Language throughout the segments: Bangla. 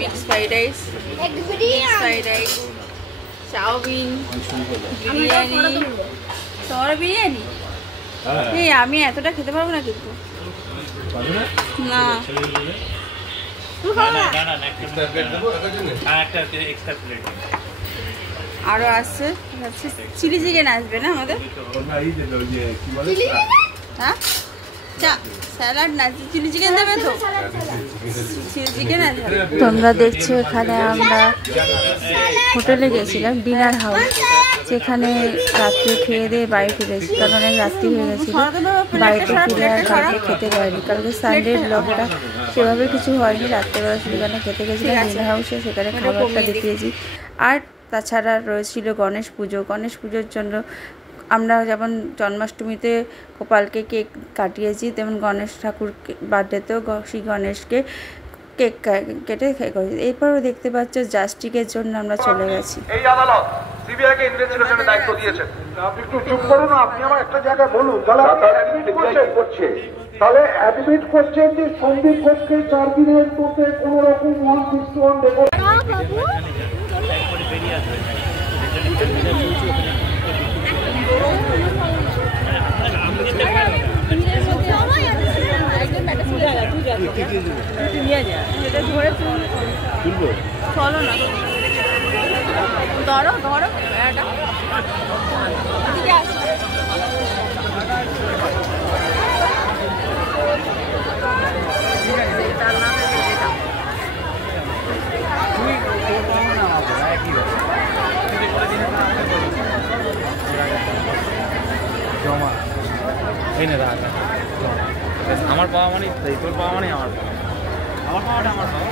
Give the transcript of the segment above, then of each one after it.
Mix fried rice, chow mein, biryani. তোমার বিরিয়ানি? এই আমি এতটা খেতে পারবো না কিন্তু। না আরো আসছে, চিলি চিকেন আসবে না আমাদের? হ্যাঁ স্যালাড না, চিলি চিকেন দেবে তো? চিলি চিকেন আসবে। তোমরা দেখছো এখানে আমরা হোটেলে গেছিলাম, ডিনার হাউস, যেখানে রাত্রে খেয়ে দিয়ে বাড়ি ফিরেছি, কারণ অনেক রাত্রি হয়ে গেছিল। বাড়িতে ফিরে আর কালকে খেতে পারিনি, কালকে সানডে ব্লগটা সেভাবে কিছু হয়নি। রাত্রেবেলা সেখানে খেতে গেছিলাম ডিনার হাউসে, সেখানে খাবারটা দেখিয়েছি। আর তাছাড়া রয়েছিল গণেশ পুজো। গণেশ পুজোর জন্য আমরা যেমন জন্মাষ্টমীতে গোপালকে কেক কাটিয়েছি, তেমন গণেশ ঠাকুর বার্থডেতেও সেই গণেশকে কেক কেটে করেছি। এরপরও দেখতে পাচ্ছ জাস্টিকের জন্য আমরা চলে গেছি। এই আদালত সিবিআইকে ইনভেস্টিগেশনের দায়িত্ব দিয়েছেন। আপনি একটু চুপ করুন, আপনি আমার একটা জায়গায় বলুন। তাহলে আপনি অ্যাডমিট করছেন, তাহলে অ্যাডমিট করছেন যে সন্দীপ ঘোষকে 4 দিনের মধ্যে কোনো রকম 161 রেকর্ড। চলো না, ধরো ধরো আমার পাওয়া মানে তোর পাওয়া মানে আমার পাওয়াটা আমার পাওয়া।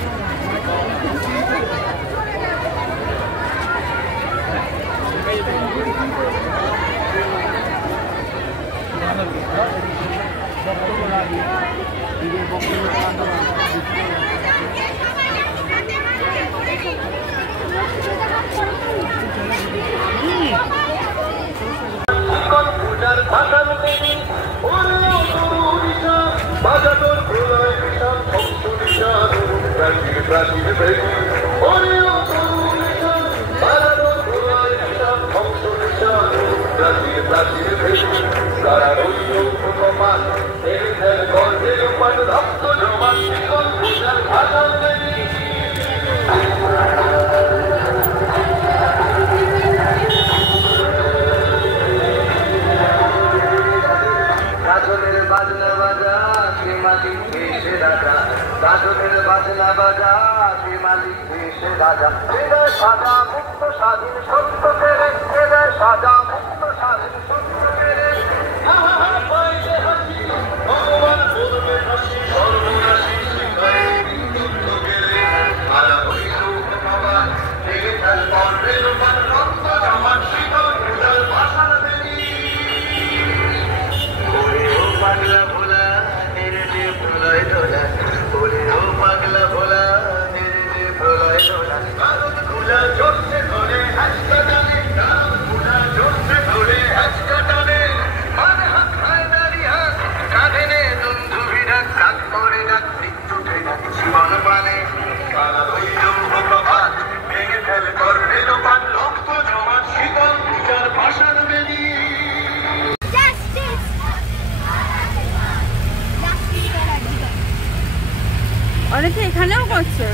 অনেকে এখানেও করছে।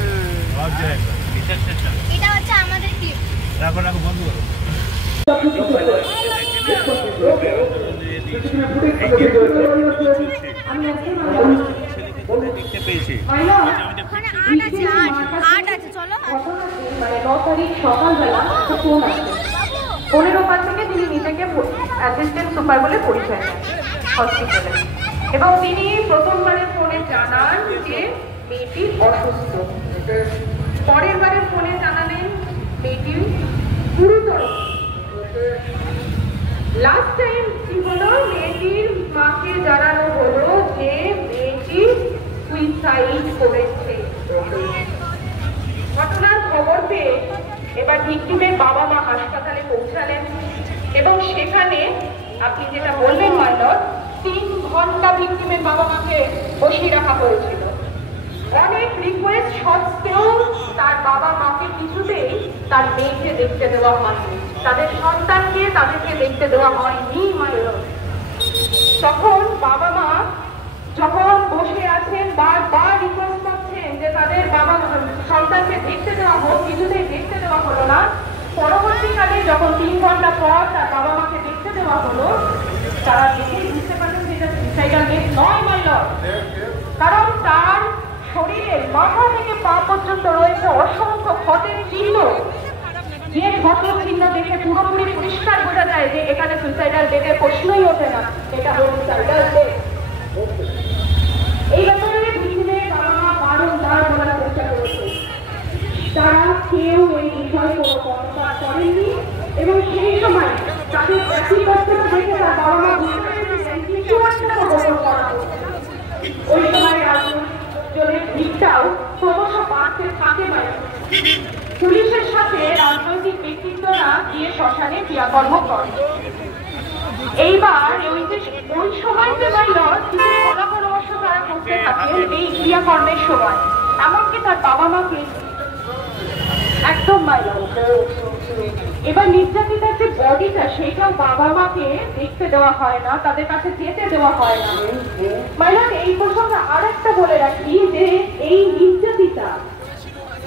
এটা হচ্ছে আমাদের ক্লিপ। রাখো রাখো, বন্ধ করো। দেখতে পেয়েছি ওখানে আট আছে চলো। 9 তারিখ সকালবেলা ফোন আসে, ফোনের ওপর থেকে তিনি নিজেকে অ্যাসিস্ট্যান্ট সুপার বলে পরিচয় দেন হসপিটালে, এবং তিনি প্রথমবারের ফোনে জানান যে মেয়েটি অসুস্থ। পরের বারের ফোনে জানালেন মেয়েটি গুরুতর। লাস্ট টাইম কি হলো, মেয়েটির মাকে জানানো হলো যে মেয়েটি সুইসাইড করেছে। ঘটনার খবর পেয়ে এবার ভিকটিমের বাবা মা হাসপাতালে পৌঁছালেন, এবং সেখানে আপনি যেটা বললেন মাইলর, 3 ঘন্টা ভিকটিমের বাবা মাকে বসিয়ে রাখা হয়েছিল। অনেক রিকোয়েস্ট সত্ত্বেও তার বাবা মাকে কিছুতেই তার মেয়েকে দেখতে দেওয়া হয়নি, তাদের সন্তানকে তাদেরকে দেখতে দেওয়া হয়নি। তখন বাবা মা যখন বসে আছেন বারবার রিকোয়েস্ট করছেন যে তাদের বাবা সন্তানকে দেখতে দেওয়া হোক, কিছুতেই দেখতে দেওয়া হলো না। পরবর্তীকালে যখন 3 ঘন্টা পর তার বাবা মাকে দেখতে দেওয়া হলো, তারা দেখেই বুঝতে পারলেন যে এটা সুইসাইডাল ডেথ নয় মাই লর্ড, কারণ তার শরীরের মাথা থেকে পা পর্যন্ত রয়েছে অসংখ্য ক্ষতের চিহ্ন, যে ক্ষতের চিহ্ন দেখে পুরোপুরি পরিষ্কার বোঝা যায় যে এখানে সুইসাইডাল ডেথের প্রশ্নই ওঠে না, এটা হোমিসাইডাল ডেথ। এই ব্যাপারে পৃথিবীর বাবা মা বারংবার বলার চেষ্টা করেছে, তারা কেউ এই বিষয়ে কোনো কর্মকার করেননি এবং সেই সময় তাদের একই বাচ্চাটা দেখে তার বাবা মা বুঝতে পেরেছিলেন কিছু একটা গোপন করা হচ্ছে। ওই সময় রাজনৈতিক দিকটাও ক্রমশ বাড়তে থাকে। পুলিশের সাথে রাজনৈতিক ব্যক্তিত্বরা গিয়ে শ্মশানে ক্রিয়াকর্ম করে। এইবার ওই সময়তে পরামর্শ তারা করতে থাকেন এই ক্রিয়াকর্মের সময়, এমনকি তার বাবা মাকে একদম এবার নির্যাতিতার যে বডিটা সেটাও বাবা মাকে দেখতে দেওয়া হয় না, তাদের কাছে যেতে দেওয়া হয় না। মাইলট এই প্রসঙ্গে আর একটা বলে রাখি যে এই নির্যাতিতা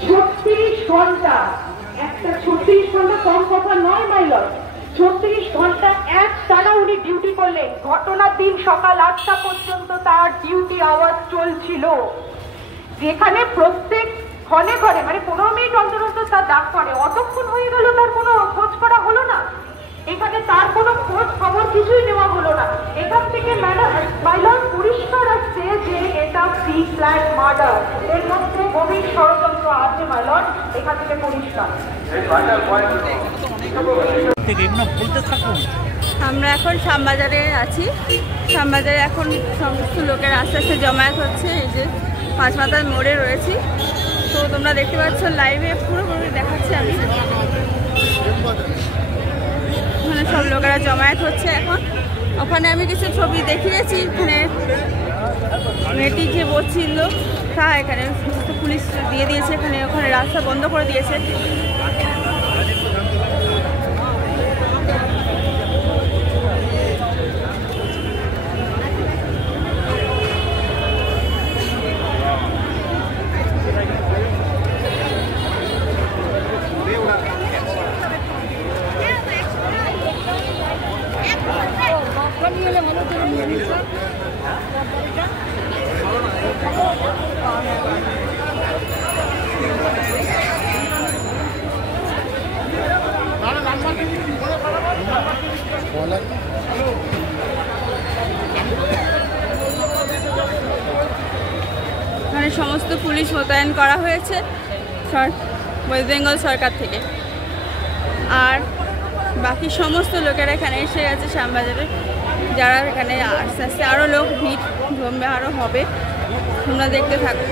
36 ঘন্টা, একটা 36 ঘন্টা কম কথা নয় মাইলট, 36 ঘন্টা এক টানা উনি ডিউটি করলেন। ঘটনার দিন সকাল 8টা পর্যন্ত তার ডিউটি আওয়াজ চলছিল, যেখানে প্রত্যেক ঘরে ঘরে মানে 15 মিনিট অন্তর অন্তর তার ডাক পড়ে। অতক্ষণ হয়ে গেল তার কোনো খোঁজ করা হলো না, এখানে তার কোনো খোঁজ খবর কিছুই নেওয়া হলো না। এখান থেকে মাইলট পরিষ্কার আসছে যে এটা প্রি প্ল্যান মার্ডার, এর মধ্যে গভীর ষড়যন্ত্র আছে মাইলট, এখান থেকে পরিষ্কার। আমরা এখন শ্যামবাজারে আছি। শ্যামবাজারে এখন সমস্ত লোকের আস্তে আস্তে জমায়েত হচ্ছে। এই যে পাঁচমাথার মোড়ে রয়েছি, তো তোমরা দেখতে পাচ্ছ লাইভে পুরোপুরি দেখাচ্ছি আমি। ওখানে সব লোকেরা জমায়েত হচ্ছে এখন। ওখানে আমি কিছু ছবি দেখিয়েছি, এখানে মেয়েটি যে বসছিল তা এখানে পুলিশ দিয়ে দিয়েছে, ওখানে রাস্তা বন্ধ করে দিয়েছে। এখানে সমস্ত পুলিশ মোতায়েন করা হয়েছে ওয়েস্ট বেঙ্গল সরকার থেকে, আর বাকি সমস্ত লোকেরা এখানে এসে গেছে শ্যামবাজারে, যারা এখানে আস্তে আস্তে আরও লোক ভিড় জমবে, আরও হবে, তোমরা দেখতে থাকো।